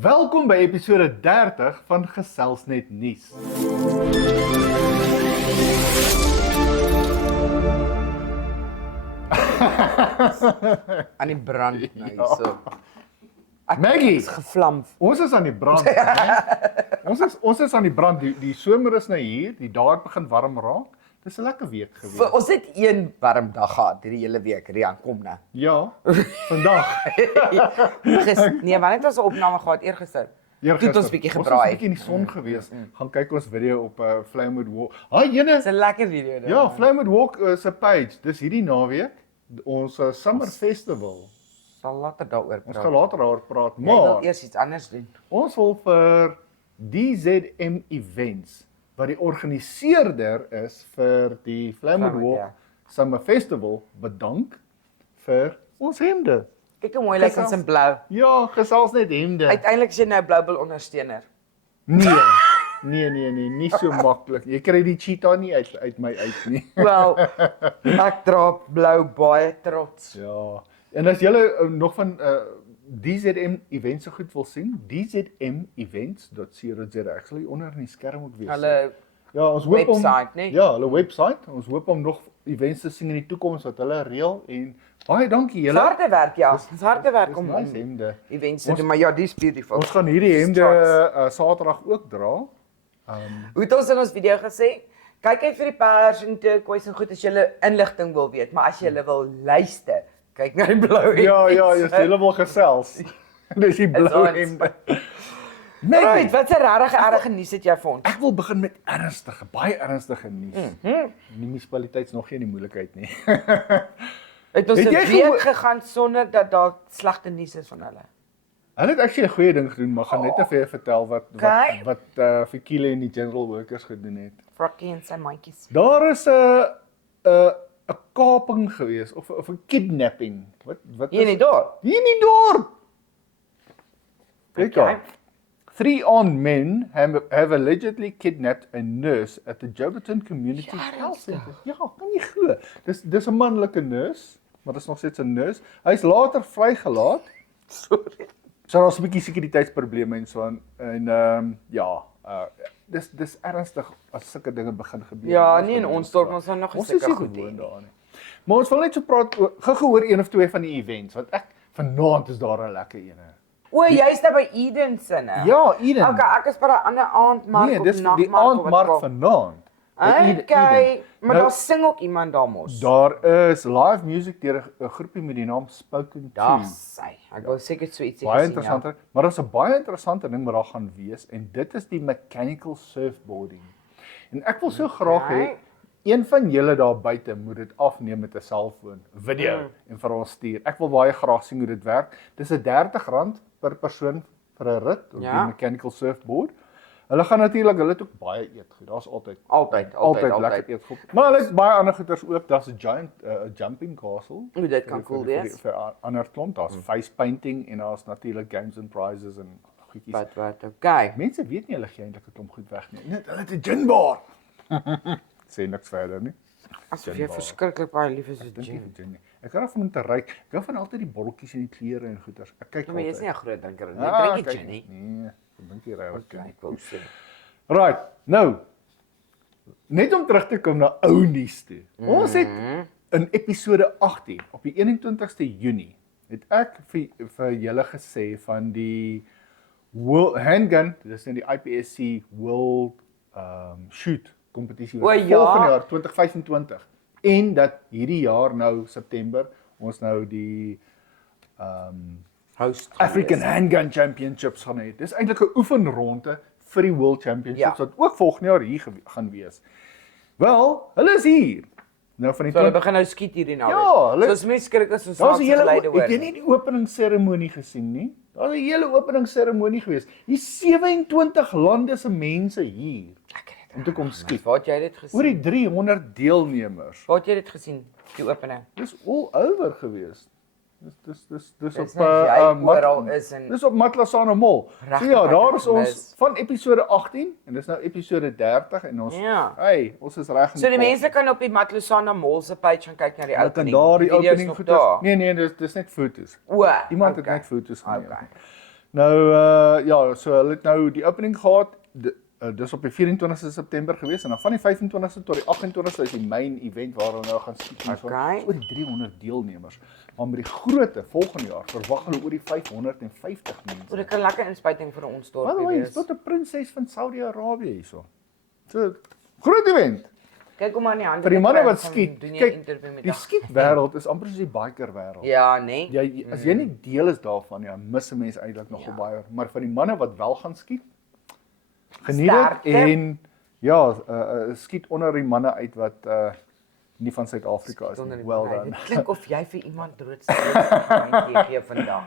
Welkom by episode 30 van Gesels Net Nuus. Aan die brand nou hierso. Maggie, is gevlam. ons is aan die brand. Nee? Ons is aan die brand. Die somer is nou hier, die dae het begin warm raak. Dis 'n lekker week gewees. Ons het een warm dag gehad hierdie hele week. Rian, kom nou. Ja, vandag. Nee, wanneer het ons 'n opname gehad eergister? Toe het ons bietjie Ons gebraai. was bietjie in die son gewees. Gaan kyk ons video op Flamewood Walk. Ene. Dis 'n lekker video. Ja, Flamewood Walk se page. Dis hierdie naweek ons Summer Festival. Sal later daaroor Ons praat. gaan later daaroor praat, Ek wil maar eers iets anders doen. ons wil vir DZM Events, wat die organiseerder is vir die Flamewood Flamewood, Walk Summer Festival, bedank vir ons hemde. Kyk hoe mooi lyk ons in blou. Ja, gesels net hemde. Uiteindelik is jy nou Blue Bull ondersteuner. Nee, nie so maklik. Jy kry die cheetah nie uit my uit nie. Wel, ek dra blou baie trots. Ja. En as julle nog van DZM Events so goed wil sien, dzmevents.co.za. Ek sal hier onder in die skerm ook wees. Hulle Ja, ons hoop website, nee? Ja, hulle website. Ons hoop om nog events te sien in die toekoms wat hulle reël en baie dankie julle. harde werk, ja. Dis harde werk Dis om nice hemde. events te doen, maar ja, dis beautiful. Ons gaan hierdie hemde Saterdag ook dra. Hoe het ons in ons video gesê? Kyk uit vir die pers en turquoise en goed as jy inligting wil weet, maar as jy hulle wil luister, kyk na die blou hemd. Ja, jy hulle wil gesels. Dis die blou ons. hemde. Right, wat 'n regtig nuus het jy vir ons? Ek wil begin met baie ernstige nuus. Die munisipaliteit is nog nie in die moeilikheid nie. Het ons Het 'n jy week gegaan sonder dat daar slegte nuus is van hulle. Hulle het actually 'n goeie ding gedoen, maar gaan net vir jou vertel wat Okay. Fikile en die General Workers gedoen het. Frokkie en sy mandjies. Daar is 'n kaping gewees of 'n kidnapping. Wat Hier in die dorp. Hier in die dorp. Kyk Okay. okay. 3 armed men have allegedly kidnapped a nurse at the Joburton Community Health Center. Ja, kan jy glo. Dis 'n manlike nurse, maar dis nog steeds 'n nurse. Hy's later vrygelaat. Sorry. So daar's 'n bietjie sekuriteitsprobleme en so aan en dis ernstig as sulke dinge begin gebeur. Ja, nie in ons dorp, ons het nog Ons is geseker nie goed gewoon hier. daar nie. Maar ons wil net so praat gehoor een of twee van die events want vanaand is daar 'n lekker ene. O, jy's daar by Eden se, né? Ja, Eden. Okay, ek is by daai ander aandmark Nee, of dis die nagmark aandmark vanaand. By Okay, maar Nou, daar sing ook iemand daar mos. Daar is live music deur 'n groepie met die naam Spoken Daar To. sy. Ek wou seker so ietsie Baie gesien, interessant, maar daar's 'n baie interessante ding wat daar gaan wees en dit is die mechanical surfboarding. En ek wil so graag hê een van julle daar buite moet dit afneem met 'n selfoon, video en vir ons stuur. Ek wil baie graag sien hoe dit werk. Dis R30 per persoon vir 'n rit op die mechanical surfboard. Hulle gaan natuurlik, hulle het ook baie eetgoed. Daar's altyd lekker eetgoed. Maar hulle het baie ander goeders ook. Daar's 'n giant jumping castle. Hoe dit kan cool wees. Vir ander klomp. Daar's face painting en daar's natuurlik games and prizes en goedjies. Wat, okay. Mense weet nie hulle gee eintlik 'n klomp goed weg nie. Net hulle het 'n gin bar. Sê niks verder nie. Asof jy verskriklik baie lief is vir Dink nie gin. vir gin nie. Ek hou van om te ruik. Ek hou van altyd die botteltjies en die kleure en goeders. Ek kyk Maar jy's altyd. nie 'n groot drinker nie. Ah, Drink jy kyk, gin nie? Nee, ek dink jy ry ook. Ek wou sê. Right. Nou, net om terug te kom na ou nuus toe. Ons het in episode 18 op die 21ste Junie het ek vir julle gesê van die handgun, dis in die IPSC World Shoot kompetisie O, ja. volgende jaar 2025 en dat hierdie jaar nou September ons nou die Host African Handgun Championships gaan hê. Dis eintlik 'n oefenronde vir die World Championships wat ook volgende jaar hier gaan wees. Wel, hulle is hier. Nou van die So hulle begin nou skiet hierdie naweek. Ja, hulle- So as mens skrik as ons Daar's 'n snaakse hele geluide hoor. het jy nie die openingsseremonie gesien nie? Daar's 'n hele openingsseremonie gewees. Hier's 27 lande se mense hier om te kom skiet. Waar het jy dit gesien? Oor die 300 deelnemers. Waar het jy dit gesien? Die opening. Dis all over gewees. Dis Dis op net jy Mat- oral is en Dis op Matlasana Mall. So Regtig, ja, ek daar het is ons gemis. van episode 18 en dis nou episode 30 en ons Ja. hey, ons is reg. So die mense kan op die Matlosana Mall se page gaan kyk na die hulle kan opening. daar die video's opening nog goeders. daar. Nee, dis net foto's. O, Iemand het okay. net foto's geneem. Okay. Nou ja, so hulle het nou die opening gehad. Dis op die 24ste September gewees en dan van die 25ste tot die 28ste is die main event waar hulle nou gaan skiet. Okay. Oor die 300 deelnemers. Maar met die grootte volgende jaar verwag hulle oor die 550 mense. Dit kan lekker inspuiting vir ons dorpie Hallo, wees. is tot 'n prinses van Saudi-Arabië hierso. So groot event. Kyk hoe maar in die hand. Vir die manne wat skiet. Doen jy Kyk, interview met die haar. skietwêreld is amper soos die biker wêreld. Ja, nee. As jy nie deel is daarvan, ja, mis 'n mens eintlik nogal baie. Maar vir die manne wat wel gaan skiet, geniet Sterkte. dit en ja, skiet onder die manne uit wat nie van Suid-Afrika is Sonder nie. die Wel manne. dan. Dit klink of jy vir iemand doodsteek gee vandag.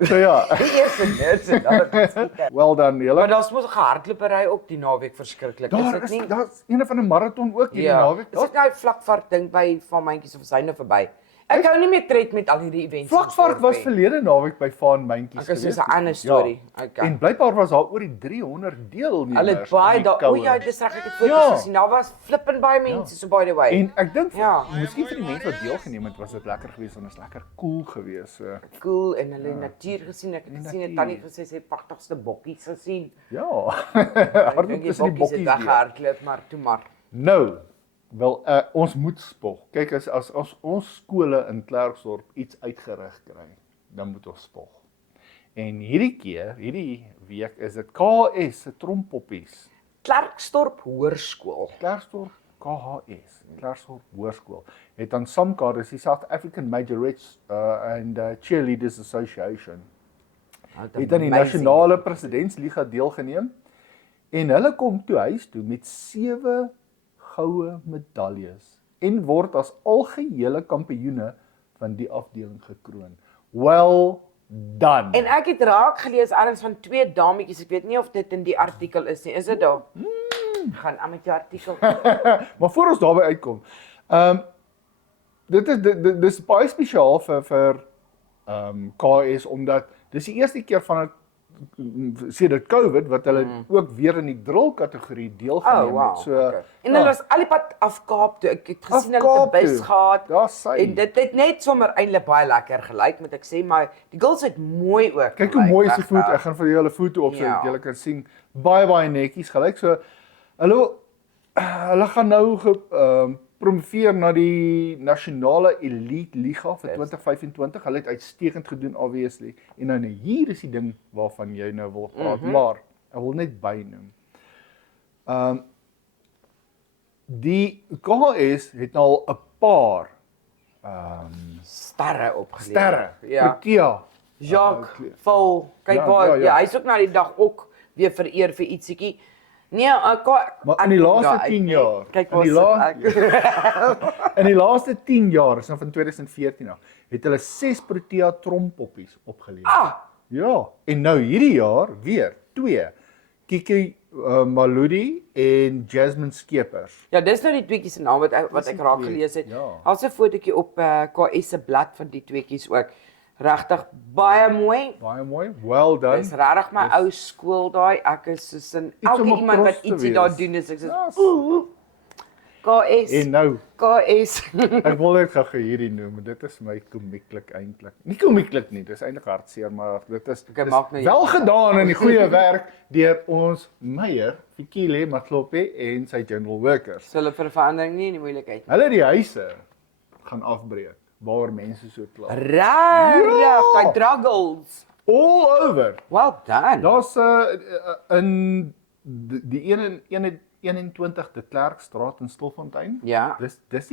So ja, Die eerste nerds en dan het skiet. wel dan Maar julle. daar's mos 'n gehardlopery ook die naweek verskriklik. Is dit nie? Daar's een van 'n maraton ook hierdie Ja. naweek. Is dit nou vlakvark ding by van myntjies of syne verby? Ek hou nie meer tred met al hierdie events. Vlakvark was verlede naweek by Vaan Myntjies Ek is soos 'n ander storie. Okay. En blykbaar was daar oor die 300 deelnemers. Hulle het baie in die daar. O koue. ja, dis reg ek het foto's Ja. gesien. Daar was flippend baie mense so by the way. En ek dink Ja. miskien vir die mense wat deelgeneem het, was dit lekker geweest want dit is lekker cool geweest. So. Cool en hulle natuur gesien. Ek het Die gesien 'n natuur. tannie gesê sy het pragtigste bokkies gesien. Ja. Ek Hardloop dink tussen die bokkies het bokkies deur. weggehardloop, maar toe maar. Nou, wel ons moet spog. Kyk as ons skole in Klerksdorp iets uitgerig kry, dan moet ons spog. En hierdie week is dit KS se trompoppies. Klerksdorp Hoërskool. Klerksdorp KHS, Klerksdorp Hoërskool. Het aan SAMCA, dis die South African Majorettes and Cheerleaders Association. Het aan die nasionale presidentsliga deelgeneem en hulle kom toe huis toe met 7 goue medaljes en word as algehele kampioene van die afdeling gekroon. Well done. En ek het raak gelees ergens van 2 dametjies. Ek weet nie of dit in die artikel is nie. Is dit daar? Gaan aan met jou artikel. Maar voor ons daarby uitkom, dis baie spesiaal vir KS omdat dis die eerste keer van sedert COVID wat hulle ook weer in die drill kategorie deelgeneem wow. het. So Okay. En hulle was al die pad af Kaap toe. Ek het gesien Af hulle het 'n Kaap bus toe. gehad. Daar sy. En dit het net sommer eintlik baie lekker gelyk, moet ek sê, maar die girls het mooi ook. Kyk hoe gelyk, mooi is die regtig. foto. Ek gaan vir julle 'n foto opsit Ja. dat julle kan sien. Baie netjies gelyk. So hulle gaan nou promoveer na die nasionale elite liga vir 2025. Hulle het uitstekend gedoen obviously. En nou hier is die ding waarvan jy nou wil praat, maar ek wil net bynoem. Die KS het al 'n paar sterre opgelewer. sterre. Ja. Protea. Jacques, Paul, kyk Ja, waar ja. hy's ook na die dag ook weer vereer vir ietsiekie. Nee, Maar in die laaste 10 jaar, Kyk in waar die sit ek. in die laaste 10 jaar, is nou van 2014 af, het hulle 6 Protea trompoppies opgelewer. Ah, Ja, en nou hierdie jaar weer 2. Kiki Maludi en Jasmine Skeepers. ja, dis nou die tweetjies se naam wat ek die raak twee, gelees het. ja. Daar's 'n fotootjie op KS se blad van die tweetjies ook. Regtig baie mooi. Baie mooi. Well done. Dis regtig my ou skool daai. Ek is soos in Iets om elke op iemand trots wat te ietsie wees. daar doen is ek Ja, so KS. En nou, KS. ek wil net gou hierdie noem. Dit is my komieklik eintlik. Nie komieklik nie, dis eintlik hartseer, maar dit is, Okay, dis maak nou wel gedaan in die goeie werk deur ons Meyer, Fikile Matlope en sy general workers. So hulle vir 'n verandering nie in die moeilikheid nie. Hulle het die huise gaan afbreek waar mense so kla. Regtig, daai struggles. All over. Well done. Daar's in die 21 de Klerkstraat in Stilfontein. Ja. Dis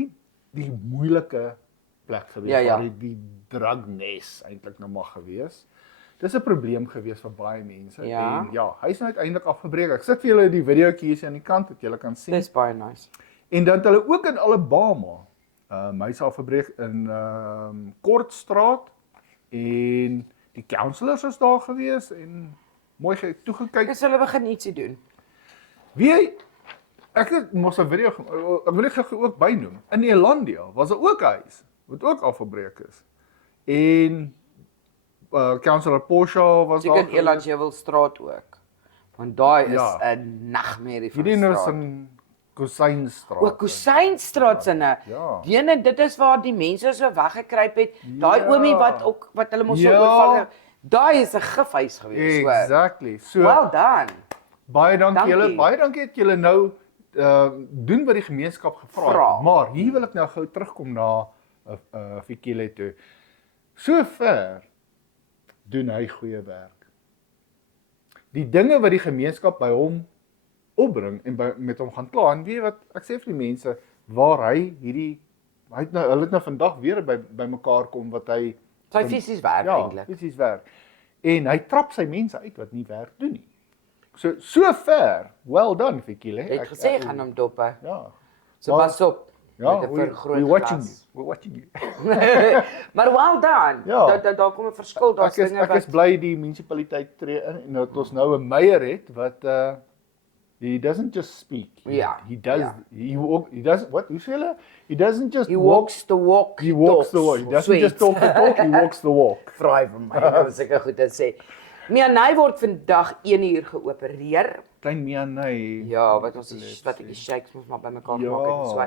die moeilike plek gewees Ja, ja. waar die drugnes eintlik nou mag gewees. Dis 'n probleem gewees vir baie mense Ja. en ja, hy's nou uiteindelik afgebreek. Ek sit vir julle die videoetjie hier aan die kant dat julle kan sien. Dis baie nice. En dan het hulle ook in Alabama hy's afgebreek in Kortstraat en die councillors is daar gewees en mooi toegekyk. Dis hulle begin ietsie doen. Wie jy, ek het mos 'n video ek wil net gou ook bynoem. In Elandia was daar ook 'n huis wat ook afgebreek is. En Councillor Porsche was Jy daar. kan Elanjewil straat ook. Want daai is Ja. 'n nagmerrie van Hierdie nou is straat. in Kusynstraat. O, Kusynstraat sinne. Ja. Dit is waar die mense so weggekruip het. Daai Ja. oomie wat hulle mos so Ja. oorval het. Daai is 'n gifhuis gewees, hoor. Exactly. So Well done. baie dankie Dankie. julle. Baie dankie dat julle nou doen wat die gemeenskap gevra Vra. het. Maar hier wil ek nou gou terugkom na Fikile toe. Sover doen hy goeie werk. Die dinge wat die gemeenskap by hom opbring en met hom gaan kla, en weet jy wat, ek sê vir die mense, waar hulle het nou vandag weer by mekaar kom wat hy Sy fisies werk ja, eintlik. fisies werk. En hy trap sy mense uit wat nie werk doen nie. So ver, well done Fikile. Jy het gesê gaan hom dop. Ja. So pas op. Ja, met 'n we're vergrootglas. watching you. We're watching you. Maar well done. Ja. Daar kom 'n verskil, daar's dinge Ek is bly die munisipaliteit tree in en dat ons nou 'n meier het wat he doesn't just speak. Ja, He does ja. he does what? Hoe sê hulle? He doesn't just He walks the walk. he walks the walk. He doesn't just talk the talk, he walks the walk. Vraai vir my, nou is ek goed te sê. Mianay word vandag 1 uur geopereer. Klein Mianay. Ja, wat ons die shakes moet maar bymekaar Ja. maak en so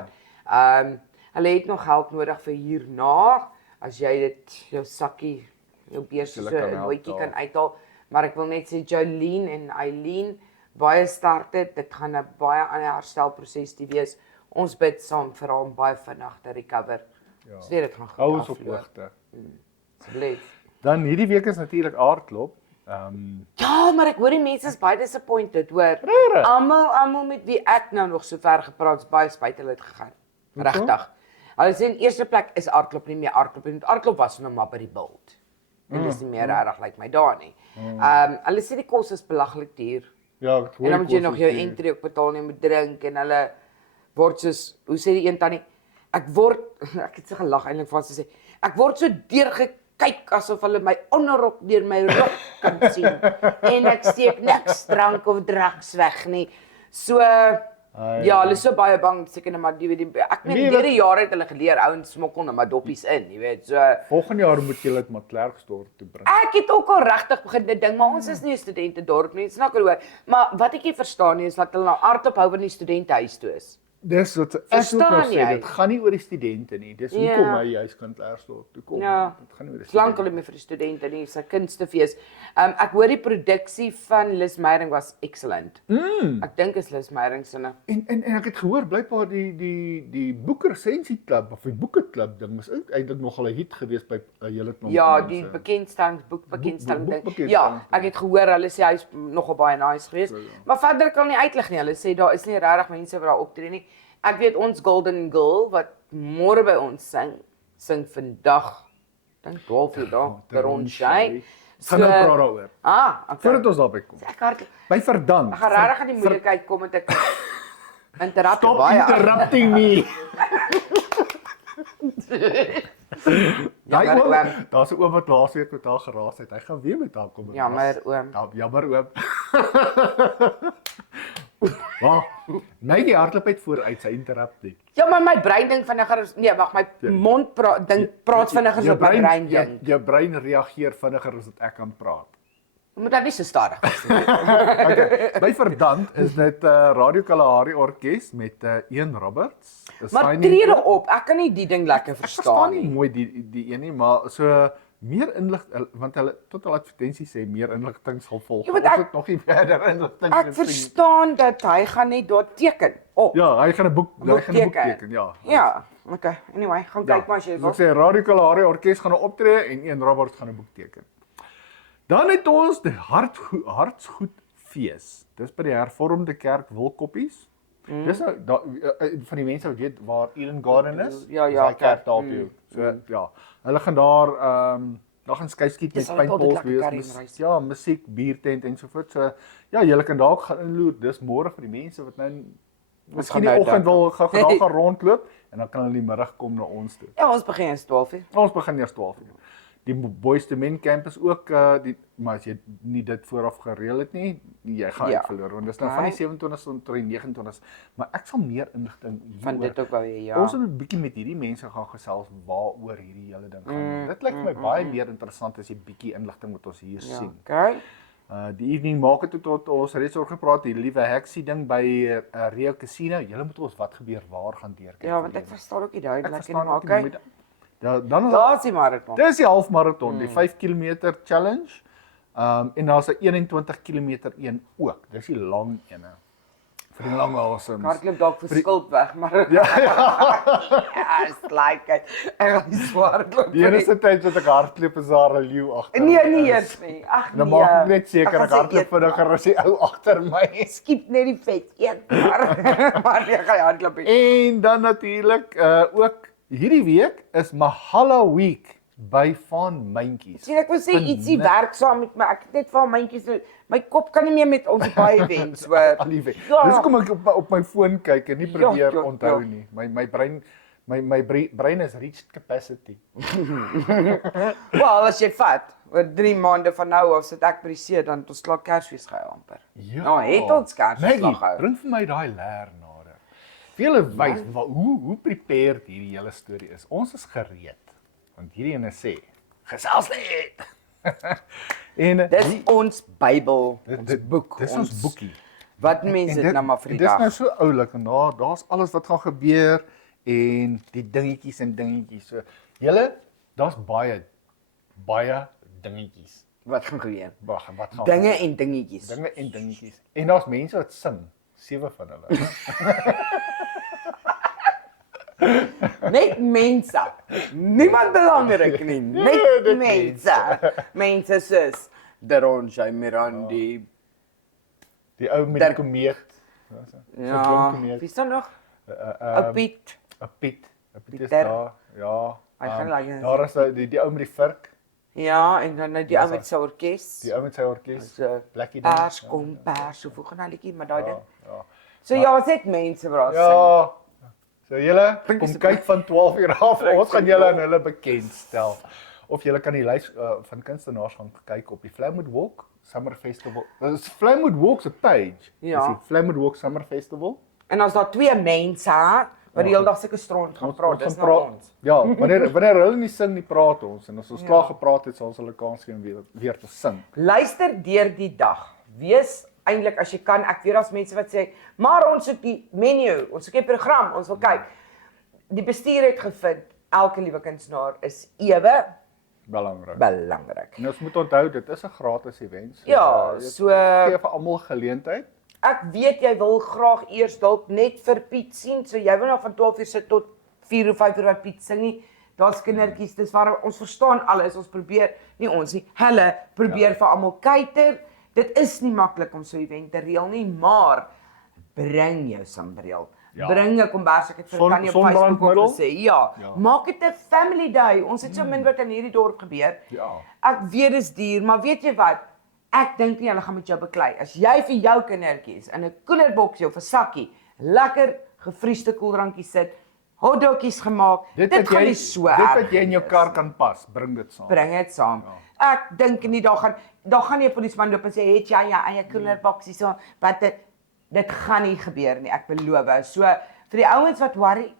aan. Hulle het nog geld nodig vir hierna, as jy dit jou sakkie, jou beursie Hulle so kan 'n help nootjie daar. kan uithaal, maar ek wil net sê Jolene en Eileen, baie sterkte, dit gaan 'n baie ander herstelproses te wees. Ons bid saam vir haar om baie vinnig te recover. Ja. Ons weet dit gaan goed Hou ons op afloop. hoogte. Asseblief. Dan hierdie week is natuurlik aardklop. Ja, maar ek hoor die mense is baie disappointed, hoor. Regtig? Almal met wie ek nou nog so ver gepraat, is baie spyt hulle het gegaan. Regtig. Hulle sê in eerste plek is aardklop nie meer aardklop nie. Aardklop was nou maar by die bult. En dis nie meer regtig lyk my daar nie. Hulle sê die kos is belaglik duur. Ja, ek hoor En dan moet jy kos nog is jou duur. entry ook betaal en jy moet drink en hulle word soos, hoe sê die een tannie, ek het so gelag eintlik van sy sê, ek word so deurgekyk asof hulle my onderrok deur my rok kan sien. En ek steek niks drank of drugs weg nie. So ja, hulle is so baie bang seker net maar ek Nee, meen deur die jare het hulle geleer ouens smokkel net maar doppies in, jy weet. So Volgende jaar moet jy dit maar Klerksdorp toe bring. ek het ook al regtig begin dit ding, maar ons is nie 'n studentedorp nie, snaak hoor. Maar wat ek nie verstaan nie is dat hulle nou hardop hou wanneer die studentehuis toe is. Dis wat ek ook Verstaan nog sê, jy? dit gaan nie oor die studente nie. Dis Ja. hoekom hy juis kan Klerksdorp toe kom. Ja. Dit gaan nie oor die Slank studente. hulle mee vir die studente nie, sy kunstefees. Ek hoor die produksie van Liz Meyering was excellent. Ek dink is Liz Meyering se nou. En ek het gehoor blykbaar die boekresensie-klub of die boekeklub ding is eintlik nogal 'n hit geweest by 'n hele klomp Ja, mense. die boekbekendstelling ding. boekbekendstelling. Ja, ek het gehoor hulle sê hy's nogal baie nice geweest. Maar verder kan nie uitlig nie. Hulle sê daar is nie regtig mense wat daar optree nie. Ek weet ons Golden Girl wat môre by ons sing vandag. Dink 12 uur daar by Rondshay. Gaan nou praat daaroor. Okay. Voordat ons daarby kom. Ek hard By Verdant. Ek gaan regtig aan die moeilikheid kom met ek interrupt Stop baie. interrupting me. Jammer, oom, oom. daar's 'n oom wat laasweek met haar geraas het. Hy gaan weer met haar kom. Jammer, oom. Ja, jammer oom. Wag, my die hardloop het vooruit sy interrupt dit. Ja, maar my brein dink vinniger as nee, wag, my mond praat vinniger as wat my brein dink. Jou brein reageer vinniger as wat ek kan praat. Jy moet dan nie so stadig wees nie. Okay, by Verdant is dit Radio Kalahari Orkees met Ian Roberts. Maar tree op, ek kan nie die ding lekker Ek verstaan verstaan nie nie. mooi die een nie, maar so meer inligting want hulle tot al advertensies sê meer inligting sal volg. Ja, want Ons ek- het nog nie verder inligting Ek verstaan dat hy gaan net daar teken op. Ja, hy gaan 'n boek teken. teken, ja. Ja, okay. Anyway, gaan kyk maar as jy Ek wil. sê Radio Kalahari Orkees gaan 'n optree en Ian Roberts gaan 'n boek teken. Dan het ons die Hartsgoed fees. Dis by die Hervormde Kerk Wilkoppies. Dis nou van die mense wat weet waar Eden Garden is. Ja, is ja, daai kerk daar op jou. So ja, hulle gaan daar gaan skyskiet met Dis altyd paintballs lekker wees. curry en rys. Ja, musiek, biertent en so voort. So ja, julle kan daar ook gaan inloer. Dis môre vir die mense wat nou miskien gaan die nou oggend daar- wil gaan rondloop en dan kan hulle die middag kom na ons toe. Ja, ons begin eens 12 uur. Ons begin eers 12 uur. Die Boys to Men camp is ook maar as jy nie dit vooraf gereël het nie, jy gaan Ja. verloor want dit is nou van die 27ste tot die 29ste, maar ek sal meer inligting Van hieroor. dit ook wel weer, ja. Ons het 'n bietjie met hierdie mense gaan gesels waaroor hierdie hele ding gaan. Dit lyk vir my baie meer interessant as die bietjie inligting wat ons hier sien. Okay. Die evening maak het tot ons reeds oor gepraat, die liewe heksie ding by Rio Casino. Julle moet ons wat gebeur waar gaan deurkyk. Ja, want ek verstaan ook nie ek duidelik nie, verstaan maar ook nie okay. met- Ja, dan is Daar's die marathon. dis die halfmaraton, die 5 km challenge. En daar's 'n 21 km een ook. Dis die lang ene. Vir die lang asems. Hardloop dalk vir skuld weg, maar Ja, ja, is like ek gaan nie swaar loop. die enigste tyd wat ek hardloop is daar 'n leeu agter. Nee, my nie is. eens nie. Ag nee. Dan maak ek net seker gaan ek sê hardloop eet vinniger as die ou agter my. Skiep net die vet eet maar. Maar jy gaan hardloop. En dan natuurlik ook hierdie week is Mahalla Week by Van Myntjies. Sien ek wil sê ietsie werk saam met my. Ek het net vir myntjies my kop kan nie meer met ons baie wen so. Al die week. Ja. Dis hoekom ek op my foon kyk en nie probeer ja, onthou ja. nie. My brein is reached capacity. Wel, as jy vat oor 3 maande van nou af sit ek by die see dan het ons klaar Kersfees gehou amper. Ja. Nou het ons Kersfees Maggie, gehou. bring vir my daai leer nader. Vir julle wys hoe prepared hierdie hele storie is. Ons is gereed. Want hierdie ene sê, gesels net. En Dis ons Bybel, ons boek. Dis ons boekie. Wat mense dit nou maar vir die Dis nou dag. so oulik en daar's alles wat gaan gebeur en die dingetjies en dingetjies. So julle, daar's baie dingetjies. Wat gaan gebeur? Wat gaan Dinge en dingetjies. Dinge en dingetjies. En daar's mense wat sing, 7 van hulle. Net mense. Niemand belangrik nie. Net net mense. Mense soos Deronjay Mirandi. Die ou met die komeet. Ja, wie is daar nog? Piet. 'n Piet is Pieter. daar. Ja. Hy gaan like Daar is die ou met die vurk, Ja, en dan nou die ou met sy orkes. die ou met sy orkes. So Blackie ding. pers kom pers, so vroeg gaan liedjie, maar daai ding. Ja. So ja, ons het mense waar sing. Ja. So julle Dink kom is- kyk van 12 uur af. Ek Ons gaan sê julle ja. aan hulle bekendstel. Of julle kan die lys van kunstenaars gaan kyk op die Flymood Walk Summer Festival. Dit is Flymood Walk se page. Ja. Dis die Flymood Walk Summer Festival. En as daar 2 mense wat die hele dag sulke stront gaan praat, dis nou ons. Ja, wanneer hulle nie sing nie, praat ons en as ons klaar gepraat het, sal ons hulle kans gee om weer te sing. Luister deur die dag. Wees eintlik as jy kan, ek weet daar's mense wat sê, maar ons soek die menu, ons soek die program, ons wil kyk. Die bestuur het gevind elke liewe kunstenaar is ewe belangrik. En ons moet onthou dit is 'n gratis event. So, Ja, dit so gee vir almal geleentheid. ek weet jy wil graag eers dalk net vir Piet sien, so jy wil nou van 12 uur sit tot 4 of 5 uur wat Piet sing nie. Daar's kindertjies, dis waar ons verstaan alles. Ons probeer, nie ons nie, hulle probeer vir almal cater. Dit is nie maklik om so 'n event te reël nie, maar bring jou sonbril. Ja. Bring 'n kombers, ek het vir Tannie op Facebook Sonbrandmiddel? ook gesê. Ja, maak dit 'n family day. Ons het so min wat in hierdie dorp gebeur. Ja. Ek weet dis duur, maar weet jy wat? Ek dink nie hulle gaan met jou beklei. As jy vir jou kindertjies in 'n koelerboks of 'n sakkie lekker gefriesde koeldrankies sit, hotdoggies gemaak, dit gaan nie so dit erg wat jy in jou wees. kar kan pas, bring dit saam. Bring dit saam. Ek dink nie daar gaan nie 'n polisieman loop en sê, "Het jy jou eie koelerboksie so?" Want dit gaan nie gebeur nie, ek beloof. So vir die ouens wat worry,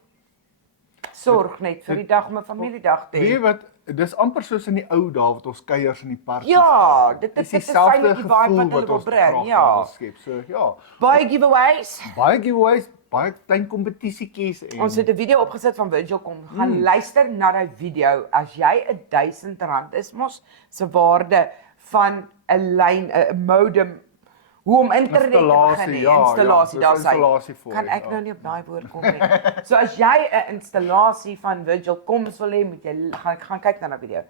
sorg net vir die dag om 'n familiedag te Weet jy hê. wat, dis amper soos in die ou dae wat ons kuiers in die park. Ja, dit Dis is dieselfde eintlik die vibe wat gevoel hulle wat wil ons bring, graag ja. wil skep. So ja, Baie giveaways. baie giveaways, baie klein kompetisietjies en Ons het 'n video opgesit van Virgil kom. Gaan luister na daai video. As jy R1000 is mos se waarde van 'n lyn, 'n modem, hoe om internet te begin hê, ja, installasie, ja, daar dis sê. installasie voor, Kan ek ja. nou nie op daai woord kom nie. So as jy 'n installasie van Virgil Coms wil hê, moet jy gaan kyk na daai video.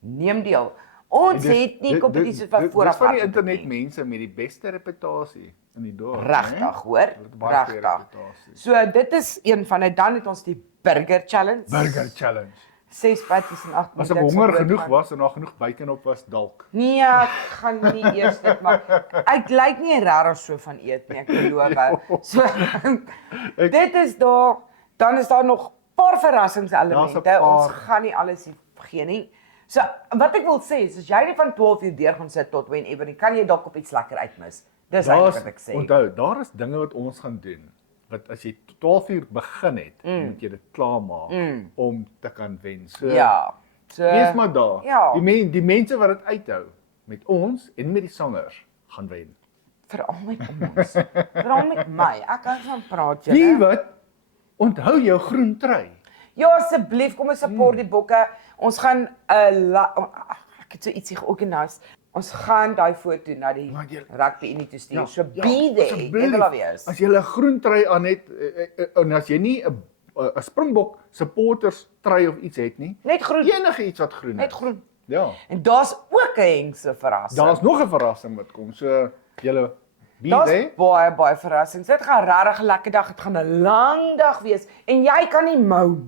Neem deel. Ons het nie kompetisies van vooraf. Dis van die gehad nie. internet mense met die beste reputasie in die dorp. Regtig, hoor. Hulle het baie goeie Regtig. reputasie. So dit is een van dit. Dan het ons die Burger Challenge. Burger Challenge. 6 patties en 8 As ek honger genoeg was en daar genoeg bacon op was, dalk. Nee, ek gaan nie eers dit maak. Ek lyk nie regtig so van eet nie, ek beloof. So dit is daar. Dan is daar nog 'n paar verrassingselemente. Daar's 'n paar. Ons gaan nie alles gee nie. So wat ek wil sê is as jy nie van 12 uur deur gaan sit tot whenever, dan kan jy dalk op iets lekker uitmis. Dis eintlik wat ek sê. Onthou, daar is dinge wat ons gaan doen. Wat as jy 12 uur begin het, moet jy dit klaarmaak om te kan wen. So Ja. So wees maar daar. Ja. Die mense wat dit uithou met ons en met die sangers gaan wen. veral met ons. Veral met my. Ek kan van praat Wie julle. wat? Onthou jou groen trui. Ja, asseblief kom ons support die bokke. Ons gaan ek het so ietsie georganiseer. Ons gaan daai foto na die Maar jy- rugby unie toe stuur. Ja, So be there. asseblief. Jy wil daar wees. As jy 'n groen trui aan het en as jy nie 'n Springbok supporters trui of iets het nie, Net groen. enige iets wat groen Net is. groen. Ja. En daar's ook 'n hengse verrassing. Daar's nog 'n verrassing wat kom. So julle be Daar's there. baie verrassings. Dit gaan regtig 'n lekker dag. Dit gaan 'n lang dag wees en jy kan nie mou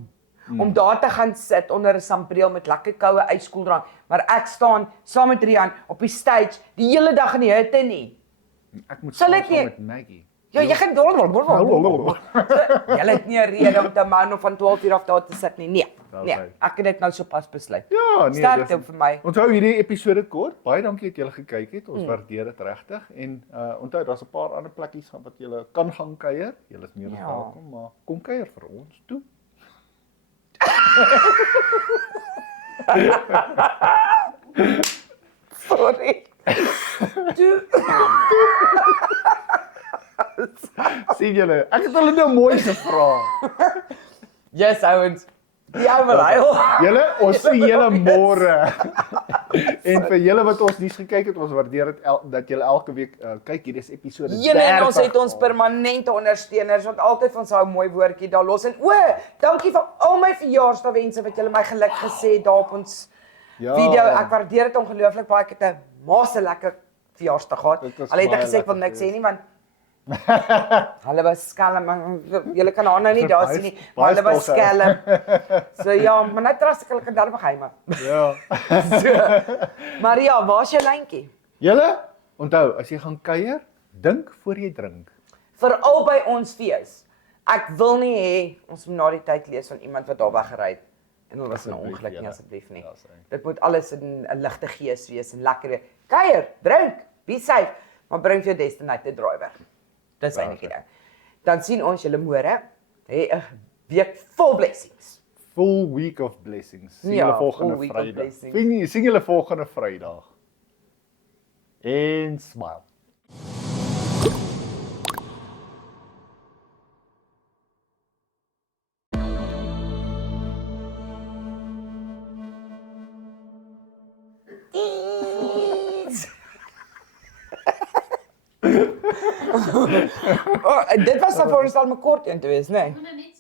om daar te gaan sit onder 'n sambreel met lekker koue yskoeldrank, maar ek staan saam met Rian op die stage die hele dag in die hitte nie. Ek moet Sal saam ek nie- met Maggie. Ja, jy gaan Jy het nie 'n rede om te mou of van 12 uur af daar te sit nie. Nee. Daar's Nee, hy. ek het dit nou sopas besluit. Ja, nee, Sterkte vir my. Onthou hierdie episode kort. Baie dankie dat julle gekyk het. Ons waardeer dit regtig. En onthou daar's 'n paar ander plekkies wat julle kan gaan kuier. Julle is meer as Ja. welkom, maar kom kuier vir ons toe. Sorry. Toe. Sien julle, ek het hulle nou mooi gevra. Yes, ouens. Ja, maar huil. Julle, ons sien julle môre. En vir julle wat ons nuus gekyk het, ons waardeer dit dat julle elke week kyk. Hierdie is episode 30. Julle en ons het ons permanente ondersteuners wat altyd vir ons hou 'n mooi woordjie daar los. En dankie vir al my verjaarsdagwense wat julle my geluk gesê het daar op ons video. Ek waardeer dit ongelooflik baie. Ek het 'n masse lekker verjaarsdag gehad. Dit was Al het ek baie gesê ek wil lekker niks sê nie want hulle was skelm. Julle kan haar nou nie daar sien nie, maar hulle was stil, skelm. So ja, maar nou trust ek hulle kan daar geheime. Ja. So, Maria, waar's jou lyntjie? Julle, onthou, as jy gaan kuier, dink voor jy drink. Veral by ons fees. Ek wil nie hê ons moet na die tyd lees van iemand wat daar weggery het en hulle was in 'n Asseblief, ongeluk nie julle. asseblief nie. Ja, sê. Dit moet alles in 'n ligte gees wees en lekker kuier, drink, be safe, maar bring vir jou designated driver. Dis eintlik die ding. Dan sien ons julle môre. Hê 'n week vol blessings. Full week of blessings. Sien Ja, julle full volgende week of Vrydag. blessings. Sien julle volgende Vrydag. En smile. Dit was dan vir ons al 'n kort een te wees, né? Moet nou net